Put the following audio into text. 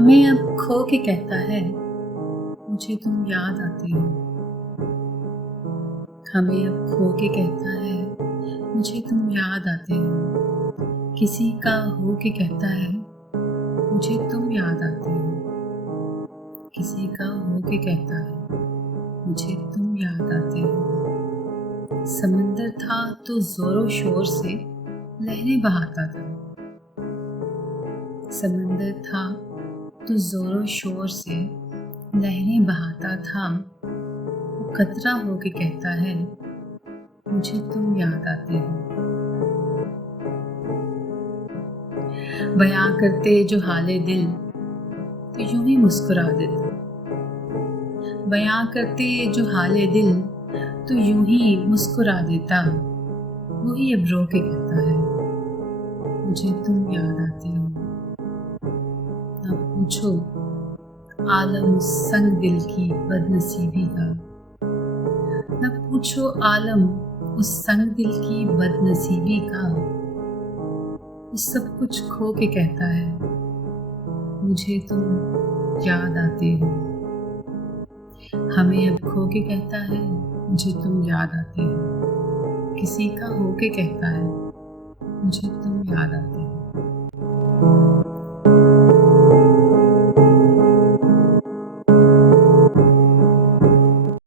हमें अब खो के कहता है, मुझे तुम याद आते हो। हमें अब खो के कहता है, मुझे तुम याद आते हो। किसी का हो के कहता है, मुझे तुम याद आते हो। किसी का हो के कहता है, मुझे तुम याद आते हो। समंदर था तो जोरों शोर से लहरें बहाता था। समंदर था तो जोरों शोर से लहरें बहाता था। वो कतरा हो के कहता है, मुझे तुम याद आते हो। बयां करते जो हाले दिल तो यूं ही मुस्कुरा देता। बयां करते जो हाले दिल तो यूं ही मुस्कुरा देता। वही अब रो के कहता है, मुझे तुम याद आते हो। ना पूछो आलम उस संग दिल की बदनसीबी का। न पूछो आलम उस संग दिल की बदनसीबी का। वो सब कुछ खो के कहता है, मुझे तुम याद आते हो। हमें अब खो के कहता है, मुझे तुम याद आते हो। किसी का हो के कहता है, मुझे तुम याद आते हो।